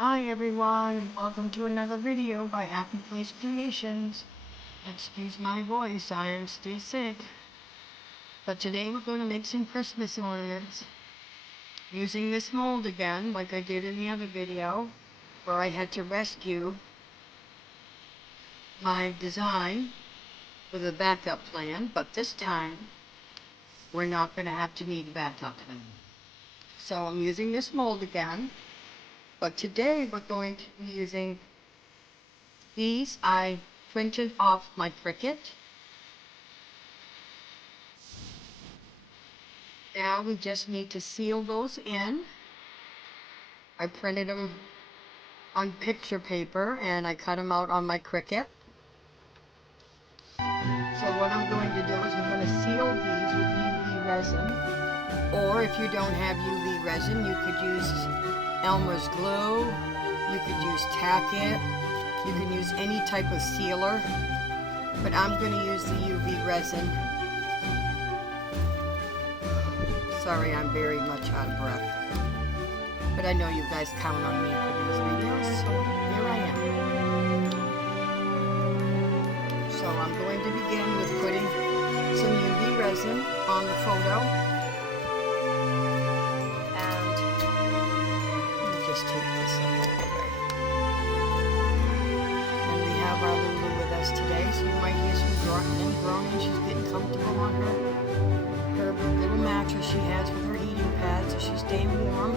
Hi everyone, welcome to another video by Happy Place Creations. Excuse my voice, I am still sick. But today we're going to make some Christmas ornaments. Using this mold again, like I did in the other video, where I had to rescue my design with a backup plan, but this time we're not going to have to need a backup plan. So I'm using this mold again. But today we're going to be using these. I printed off my Cricut. Now we just need to seal those in. I printed them on picture paper and I cut them out on my Cricut. So what I'm going to do is I'm going to seal these with UV resin. Or if you don't have UV resin, you could use Elmer's glue, you could use Tack-It, you can use any type of sealer, but I'm going to use the UV resin. Sorry, I'm very much out of breath, but I know you guys count on me for these videos, so here I am. So I'm going to begin with putting some UV resin on the photo. Just take this a little way. And we have our Lulu with us today, so you might hear some groaning. She's getting comfortable on her little mattress she has with her heating pad, so she's staying warm.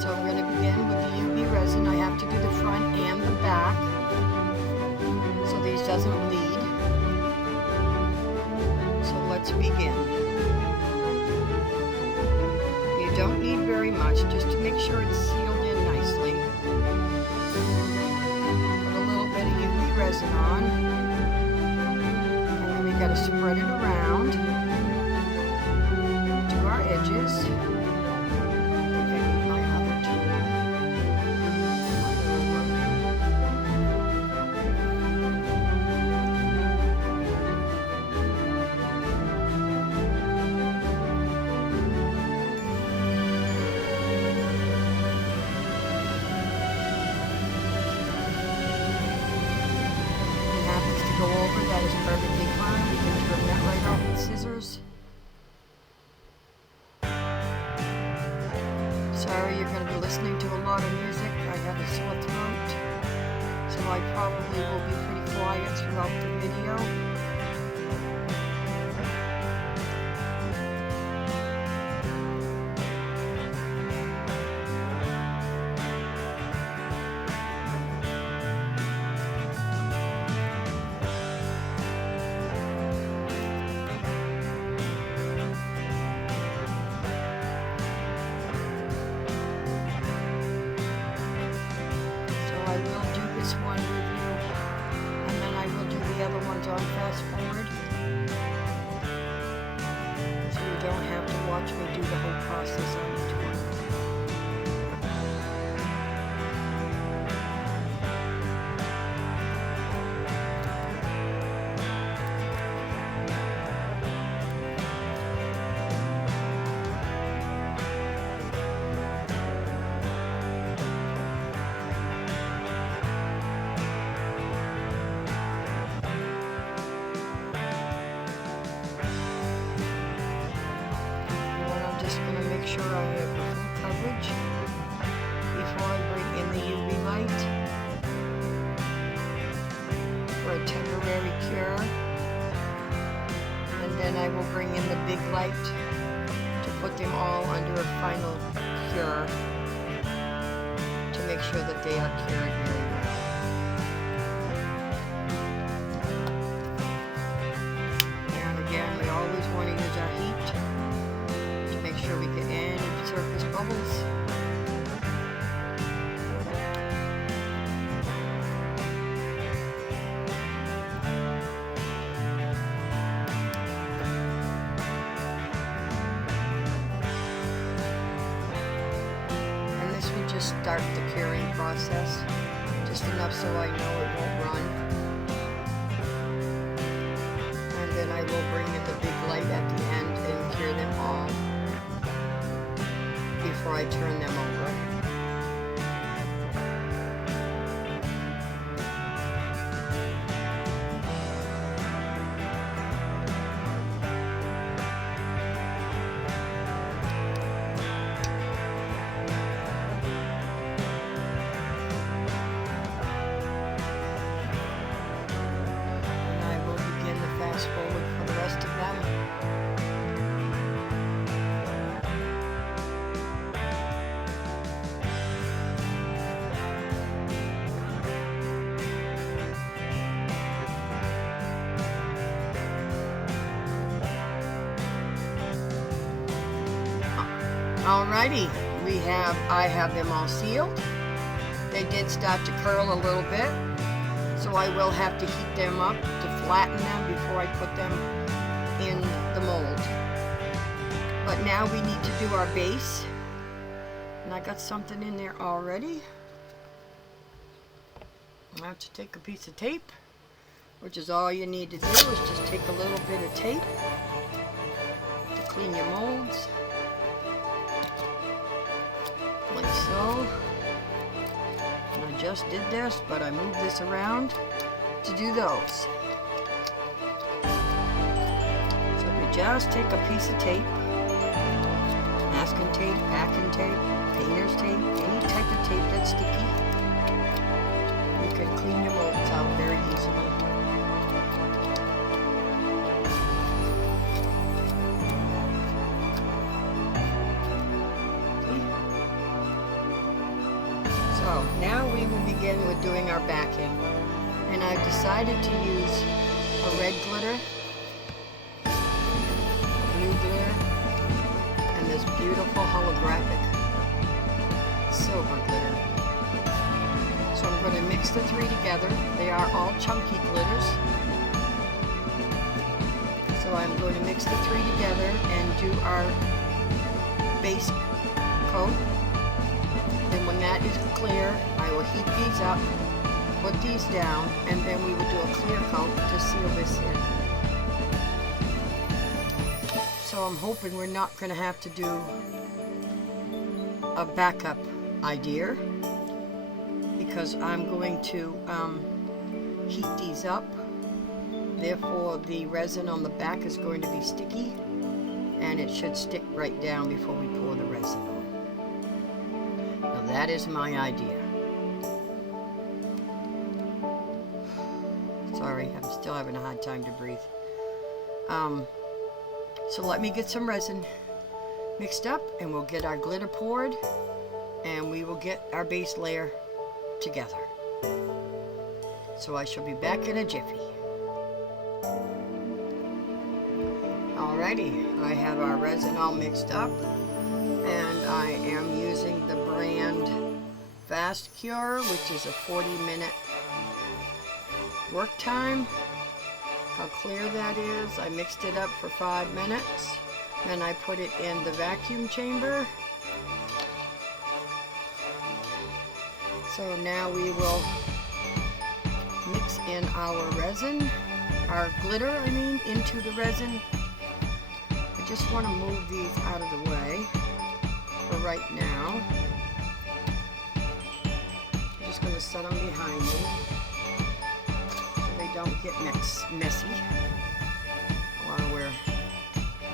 So we're going to begin with the UV resin. I have to do the front and the back, so these doesn't bleed. So let's begin. Don't need very much, just to make sure it's sealed in nicely. Put a little bit of UV resin on, and then we got to spread it around to our edges. I think I need my other tool. Go over, that is perfectly fine. We can trim that right off with scissors. Sorry, you're going to be listening to a lot of music. I have a sore throat, so I probably will be pretty quiet throughout the video. One with you, and then I will do the other ones on fast forward, so you don't have to watch me do the whole process on each one. Make sure I have the full coverage before I bring in the UV light for a temporary cure, and then I will bring in the big light to put them all under a final cure to make sure that they are cured very well. And again, we always want to use our heat. Make sure we get in and surface bubbles. And this will just start the curing process, just enough so I know it won't run. And then I will bring in the big light at the end and cure them all. before I turn them over. Forward for the rest of them. Alrighty, I have them all sealed. They did start to curl a little bit, so I will have to heat them up to flatten them before I put them in the mold. But now we need to do our base, and I got something in there already. I have to take a piece of tape, which is all you need to do is just take a little bit of tape to clean your molds, like so. And I just did this, but I moved this around to do those. So we just take a piece of tape, masking tape, packing tape, painter's tape, any type of tape that's sticky. You can clean your molds out very easily. So now we will begin with doing our backing. And I've decided to use a red glitter, a blue glitter, and this beautiful holographic silver glitter. So I'm going to mix the three together. They are all chunky glitters. So I'm going to mix the three together and do our base coat. Then when that is clear, I will heat these up, put these down, and then we will do a clear coat to seal this in. So I'm hoping we're not going to have to do a backup idea, because I'm going to heat these up. Therefore the resin on the back is going to be sticky, and it should stick right down before we pour the resin on. Now that is my idea. Sorry, I'm still having a hard time to breathe. So let me get some resin mixed up, and we'll get our glitter poured, and we will get our base layer together. So I shall be back in a jiffy. Alrighty, I have our resin all mixed up, and I am using the brand Fast Cure, which is a 40-minute work time. How clear that is. I mixed it up for 5 minutes, then I put it in the vacuum chamber. So now we will mix in our resin, our glitter, into the resin. I just want to move these out of the way for right now. I'm just going to set them behind me so they don't get messy while we're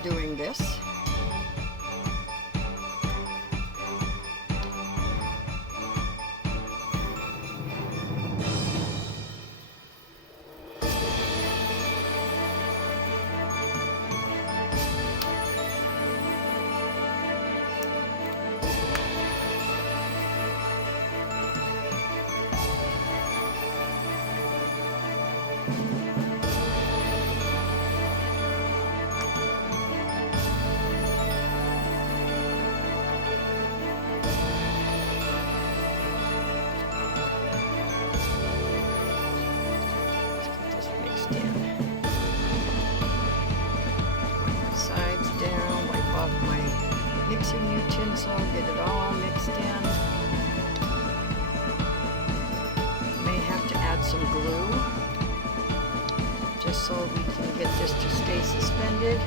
doing this. Mixing utensil, get it all mixed in. May have to add some glue just so we can get this to stay suspended.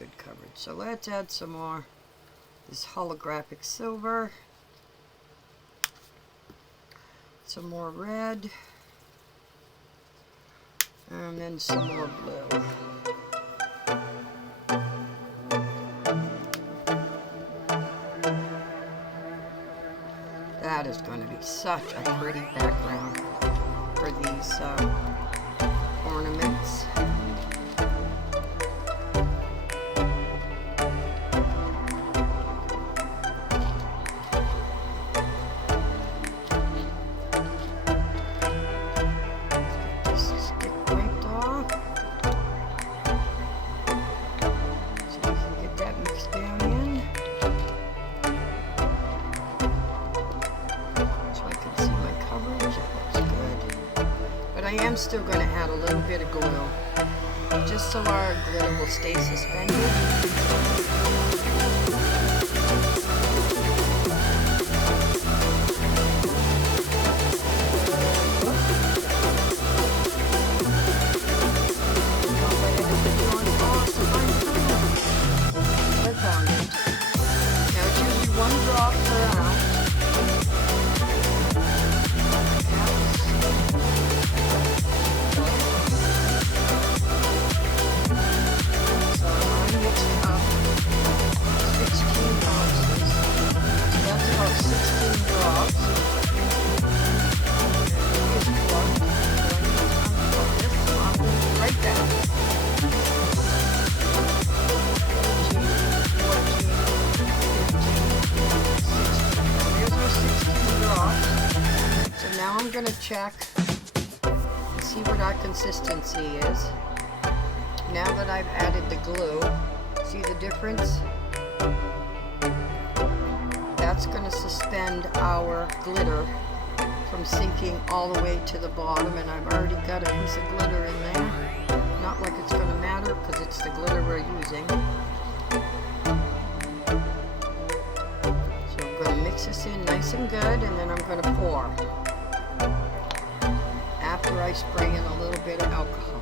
good coverage. So let's add some more this holographic silver, some more red, and then some more blue. That is going to be such a pretty background for these ornaments. I am still going to add a little bit of glue, just so our glitter will stay suspended. Now it's usually 1 drop per ounce. I'm going to check and see what our consistency is. Now that I've added the glue, see the difference? That's going to suspend our glitter from sinking all the way to the bottom, and I've already got a piece of glitter in there. Not like it's going to matter because it's the glitter we're using. So I'm going to mix this in nice and good, and then I'm going to pour. After I spray in a little bit of alcohol.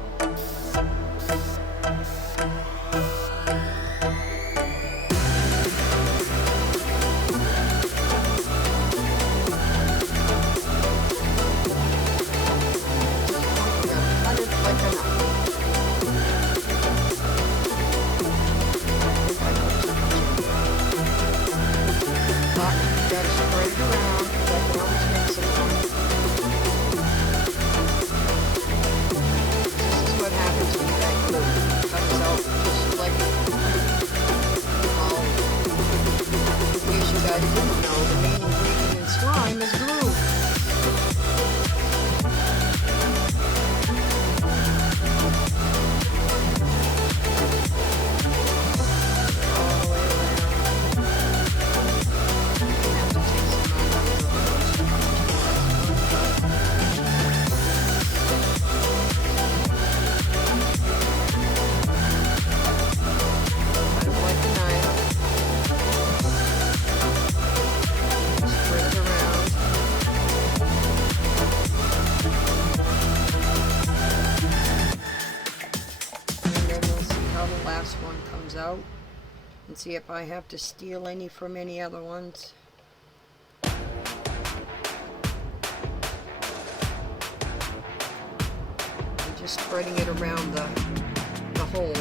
I didn't know the main ingredient in slime is glue. All the way around. I have to take some out of I don't like the knife. One comes out and see if I have to steal any from any other ones. I'm just spreading it around the hole.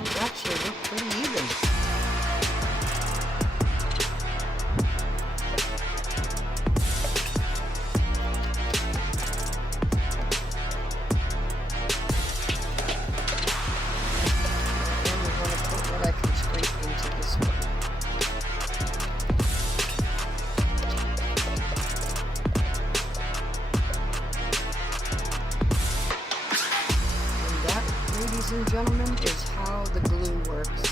It actually looks pretty even. Ladies and gentlemen, is how the glue works.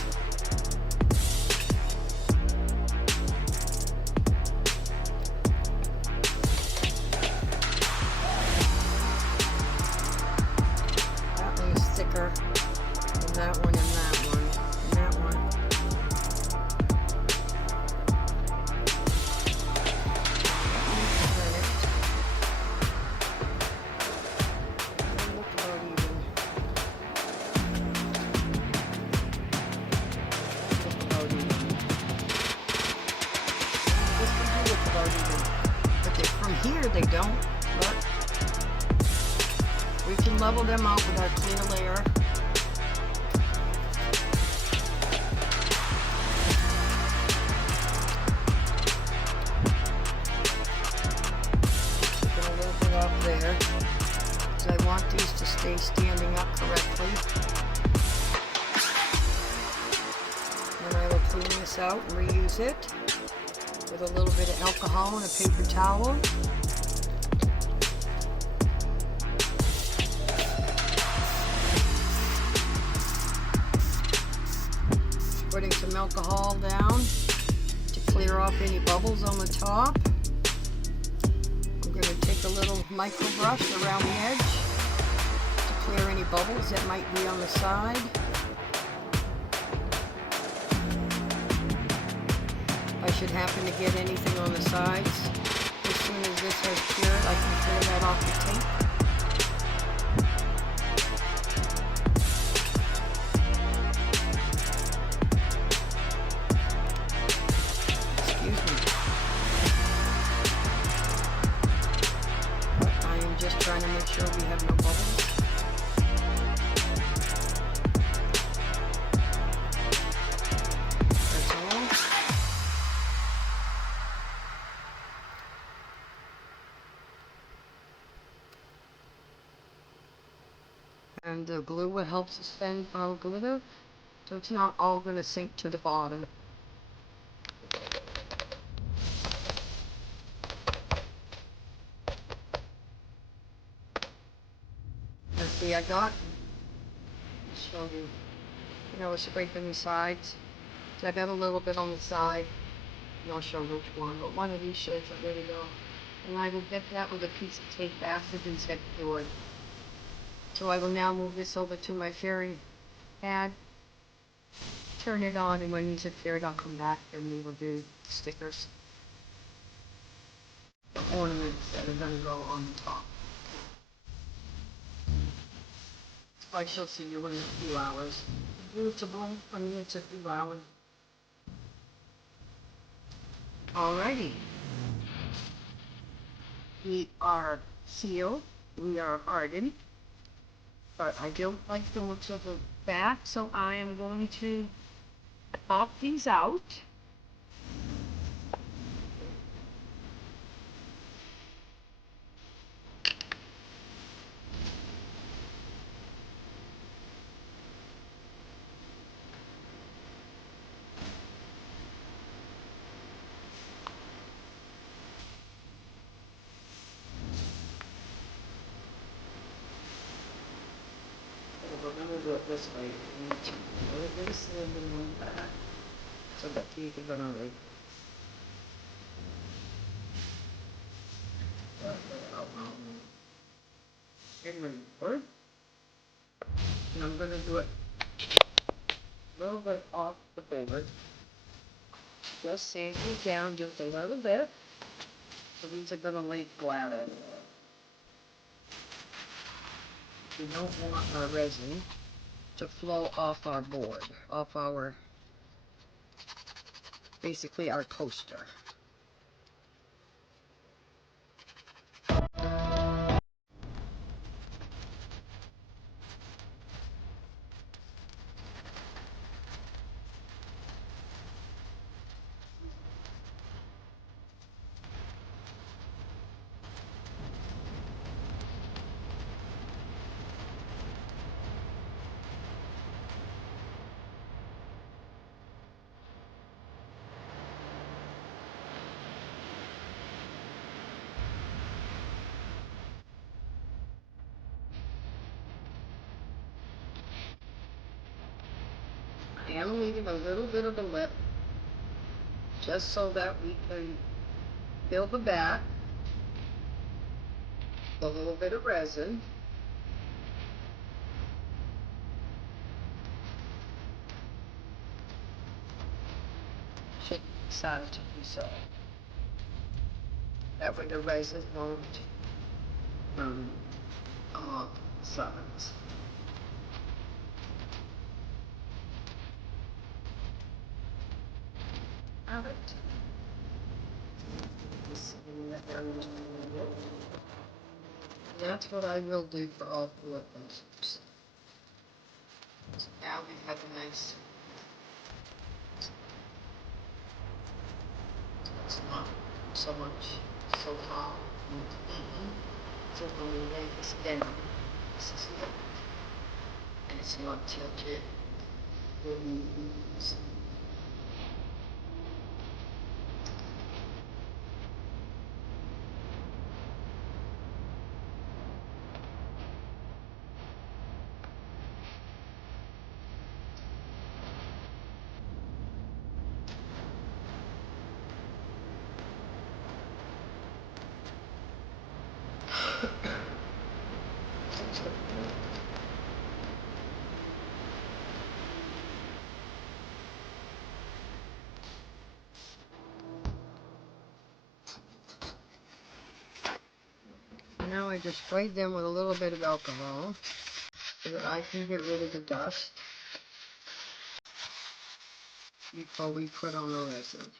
That one is thicker than that one and that one and that one. Look about even. We can level them out with our clear layer. Taking a little bit off there, because I want these to stay standing up correctly. And I will clean this out and reuse it with a little bit of alcohol and a paper towel. Putting some alcohol down to clear off any bubbles on the top. I'm going to take a little micro brush around the edge to clear any bubbles that might be on the side. If I should happen to get anything on the sides, as soon as this has cured, I can clear that off the tape. Just trying to make sure we have no bubbles. That's all. And the glue will help suspend our glitter, so it's not all going to sink to the bottom. See, I got, I'll show you, scraping the sides. So I got a little bit on the side, and I'll show which one, but one of these shades are ready to go. And I will get that with a piece of tape after these get cured. So I will now move this over to my fairy pad, turn it on, and when these are cured, I'll come back and we will do stickers, the ornaments that are going to go on the top. I shall see you in a few hours. Beautiful. It's a few hours. Alrighty. We are sealed. We are hardened. But I don't like the looks of the back, so I am going to pop these out. We're going to do it this way. We need to put this in one back so that you can go on it. And I'm going to do it a little bit off the board. Just sand it down just a little bit. So these are going to lay flat. We don't want our resin to flow off our board, off our, basically our coaster. I am leaving a little bit of a lip, just so that we can fill the back with a little bit of resin. Should start to be so. That way the resin won't along the sides. Alright. Just in that area just a little bit. That's what I will do for all 4 of those. Oops. So now we have a nice, it's not so much so tall. So when we lay this down, this is it. And it's not tilted. Now I just spray them with a little bit of alcohol so that I can get rid of the dust before we put on the resin.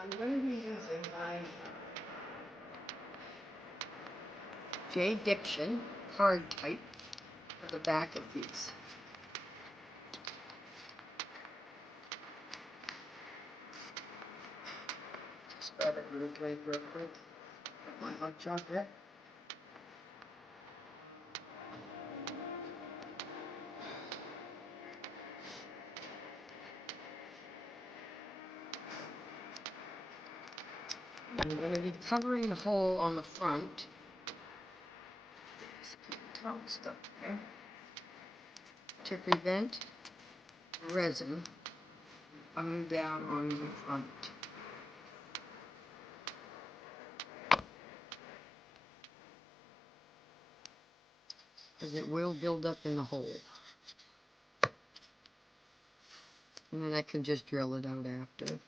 I'm going to be using my J. Diction card type for the back of these. Just grab it real quick. Put my hot chocolate. I'm going to be covering the hole on the front. Top stuff there. To prevent resin coming down on the front. Because it will build up in the hole. And then I can just drill it out after.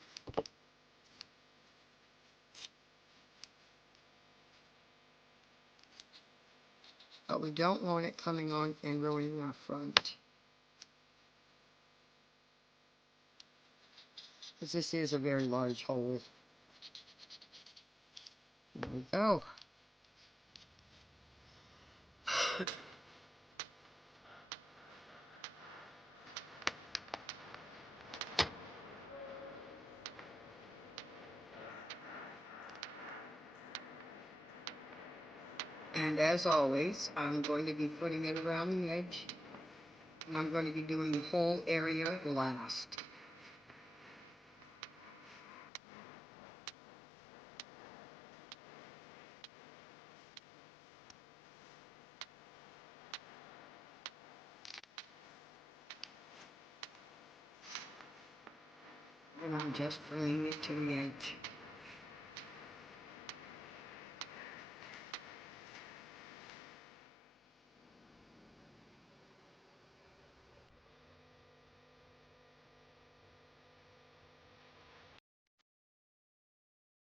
But we don't want it coming on and ruining our front. Because this is a very large hole. There we go. And as always, I'm going to be putting it around the edge. And I'm going to be doing the whole area last. And I'm just bringing it to the edge.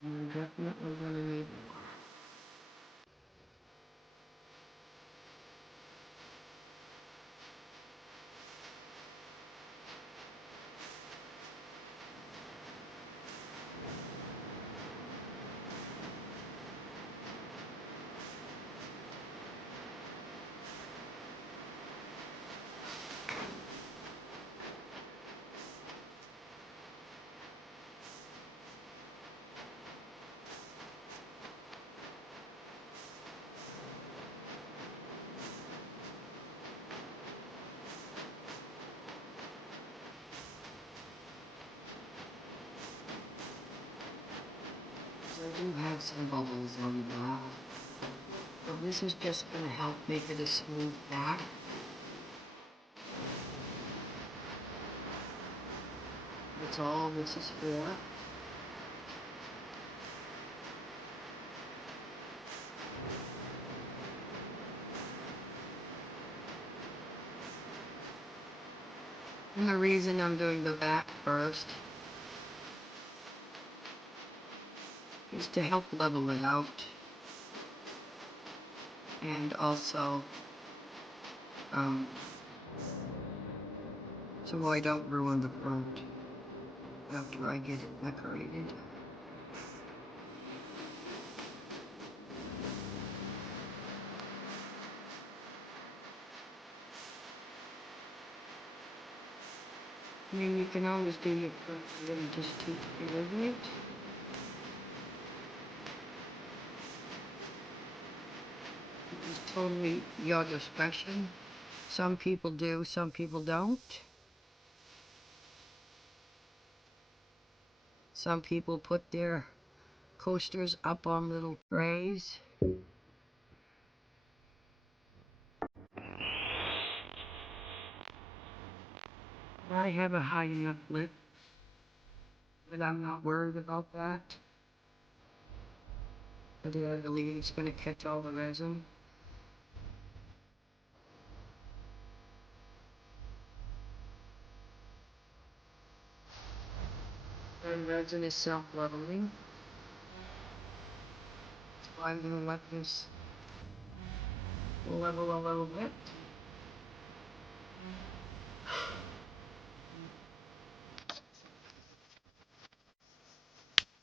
I'm definitely going to need I do have some bubbles on the back. So this is just going to help make it a smooth back. That's all this is for. And the reason I'm doing the back first is to help level it out, and also so I don't ruin the front after I get it decorated. I mean, you can always do your front and then just keep removing it. It's totally your discretion. Some people do, some people don't. Some people put their coasters up on little trays. I have a high enough lip that I'm not worried about that. But I believe it's going to catch all the resin. And resin is self-leveling. So I'm going to let this level a little bit.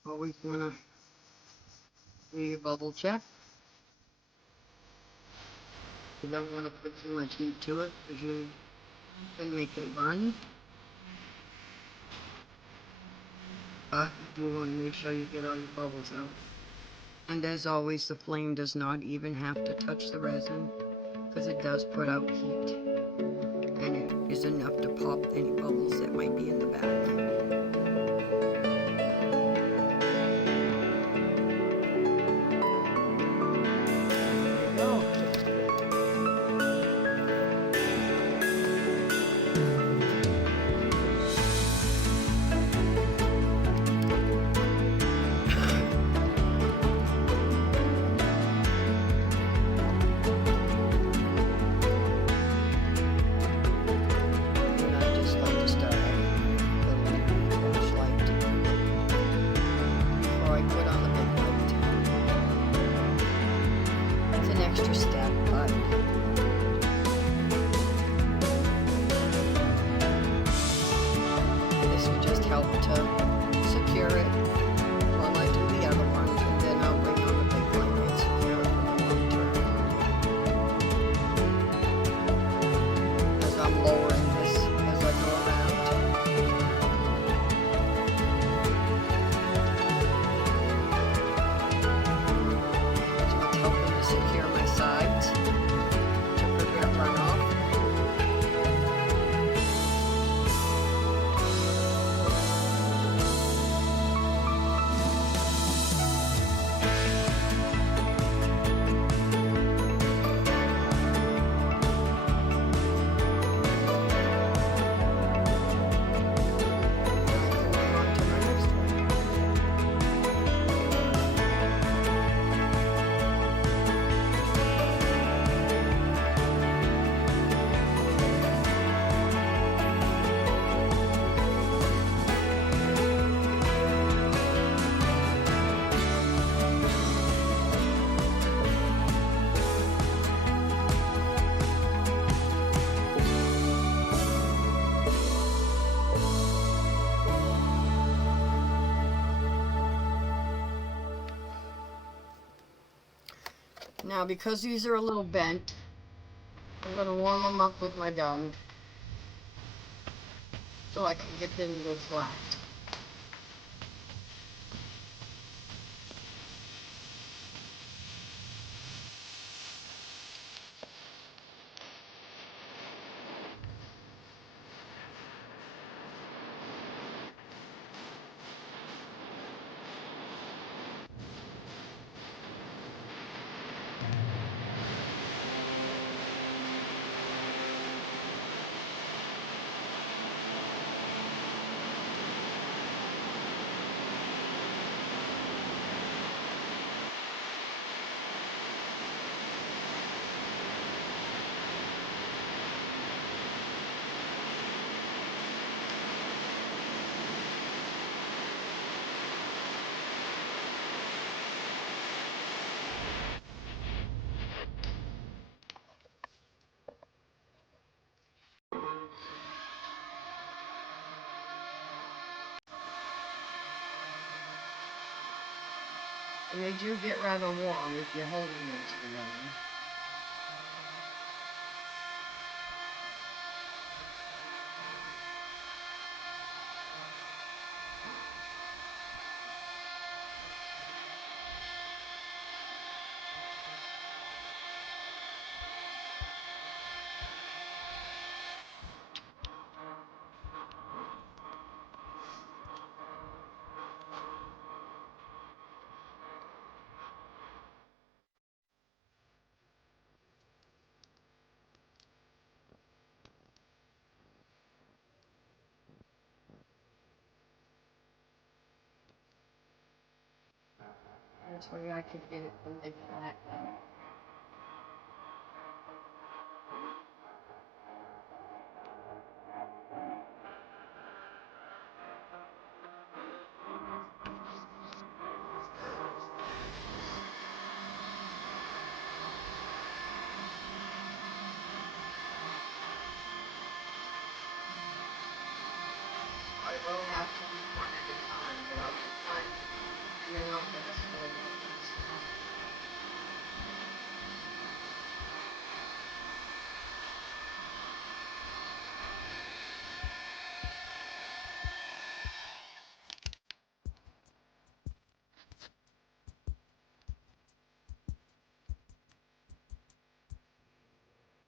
Always want to do your bubble check. You don't want to put too much heat to it because you can make it burn. But you want to make sure you get all your bubbles out. And as always, the flame does not even have to touch the resin because it does put out heat. And it is enough to pop any bubbles that might be in the back. Now, because these are a little bent, I'm going to warm them up with my gum so I can get them to go flat. And they do get rather warm if you're holding them together. That's where I could get it when they flat. I will have to do one at a time, but I'll just try and get out that slow.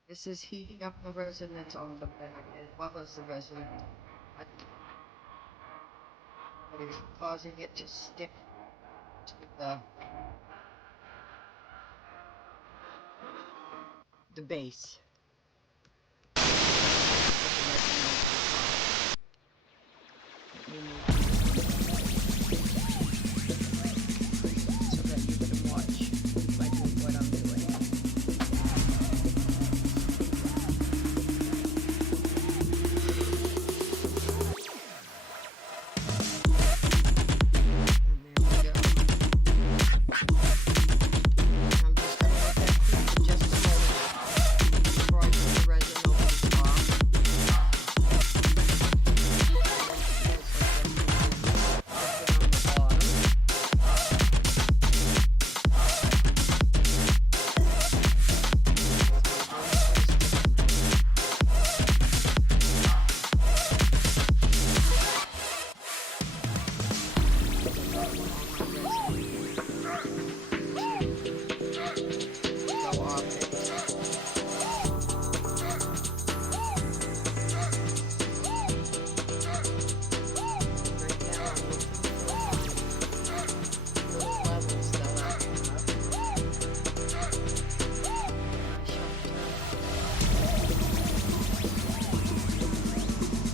This is heating up the resin that's on the bag, as well as the resin. But it's causing it to stick to the base. So that you can watch like what I'm doing.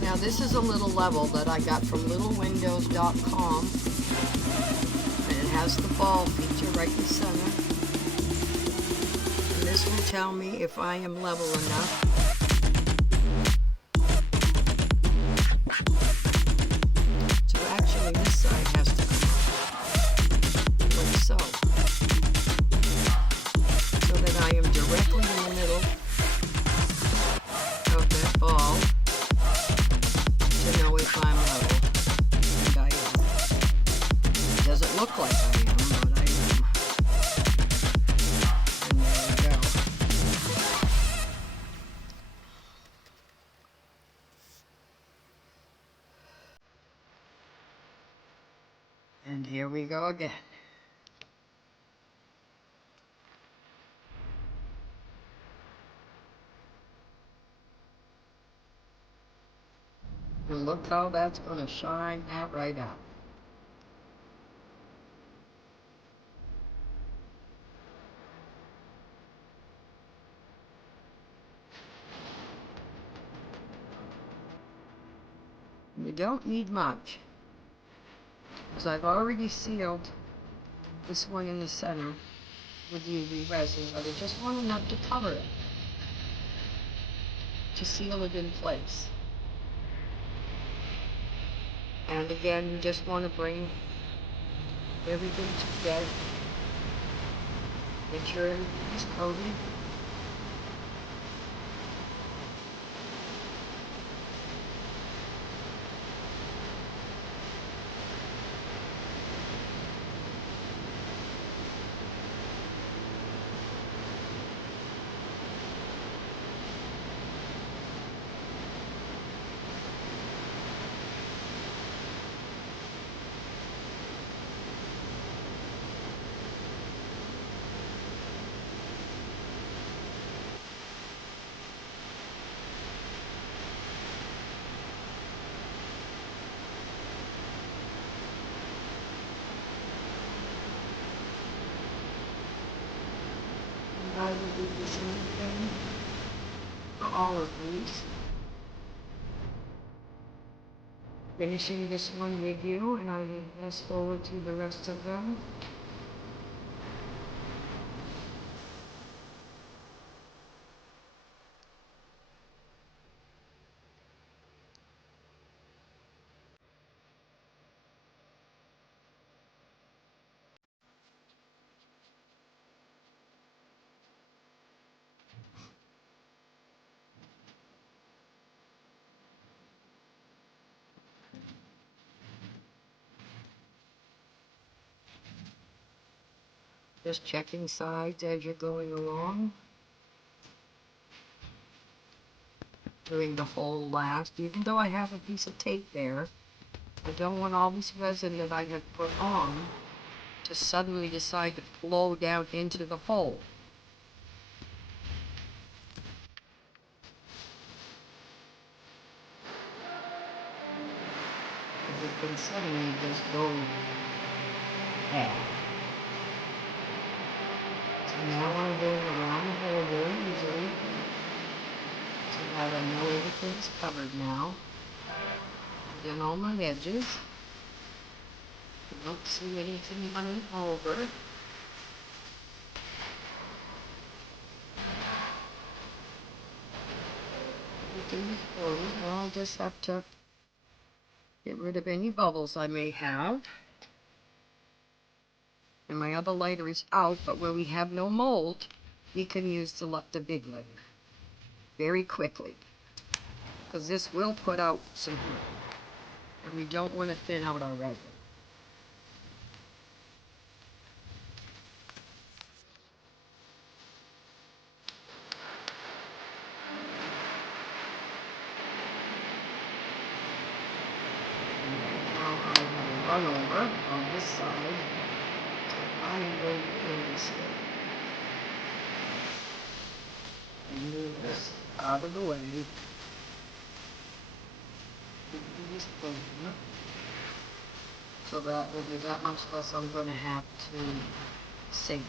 Now this is a little level that I got from littlewindows.com, and it has the ball feature right in the center, and this will tell me if I am level enough. So actually this side has to come up, like so, so that I am directly in the middle of that ball. To know if I'm level, and I am. It doesn't look like I am, but I am. And there we go. And here we go again. And look how that's going to shine that right out. You don't need much, because I've already sealed this one in the center with UV resin, but I just want enough to cover it, to seal it in place. And again, you just want to bring everything together. Make sure it's coated. I will do the same thing for all of these. Finishing this one with you, and I will fast forward to the rest of them. Just checking sides as you're going along. Doing the whole last, even though I have a piece of tape there. I don't want all this resin that I had put on to suddenly decide to flow down into the hole. Because it can suddenly just go bad. So now I'm going around the hole very easily. So that I know everything's covered now. Then all my edges. I don't see anything running over. Everything's closed. Now I just have to get rid of any bubbles I may have. And my other lighter is out, but where we have no mold, we can use the big lighter very quickly. Because this will put out some heat. And we don't want to thin out our resin. Now I have a run over on this side. I am going to fill this in. And move this out of the way. This clean. So that will be that much less I'm going to have to sand.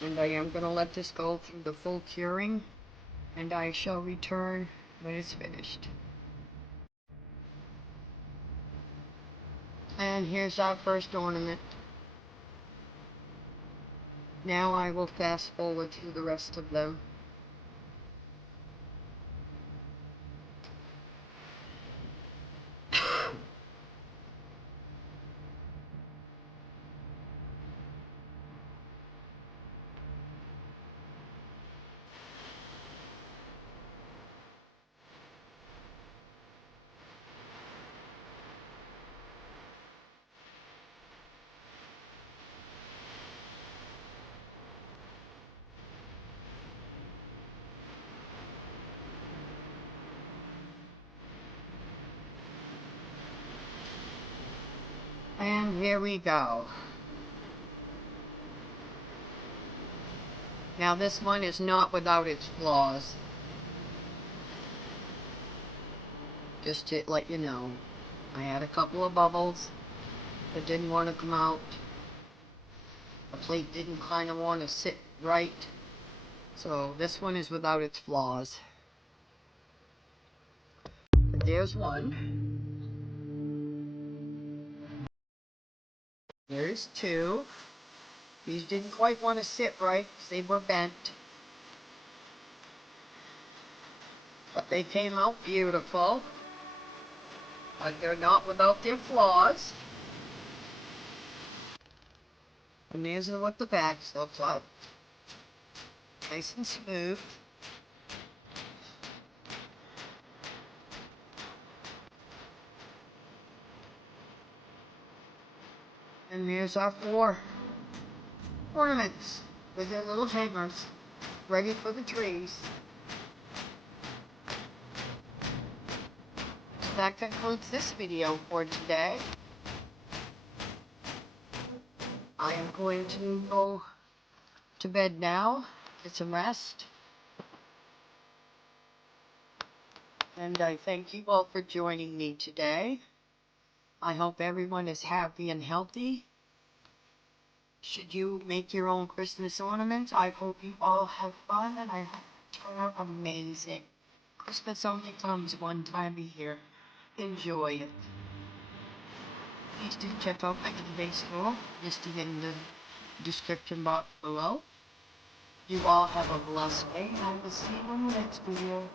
And I am going to let this go through the full curing, and I shall return when it's finished. And here's our first ornament. Now I will fast forward through the rest of them. And here we go. Now this one is not without its flaws. Just to let you know. I had a couple of bubbles that didn't want to come out. The plate didn't kind of want to sit right. So this one is without its flaws. But there's one. There's two. These didn't quite want to sit right because they were bent. But they came out beautiful. But they're not without their flaws. And these are what the backs look like. Nice and smooth. And here's our 4 ornaments with their little hangers ready for the trees. So that concludes this video for today. I am going to go to bed now, get some rest. And I thank you all for joining me today. I hope everyone is happy and healthy. Should you make your own Christmas ornaments, I hope you all have fun and I hope you turn out amazing. Christmas only comes one time a year. Enjoy it. Please do check out my eBay store, listed in the description box below. You all have a blessed day, and I will see you in the next video.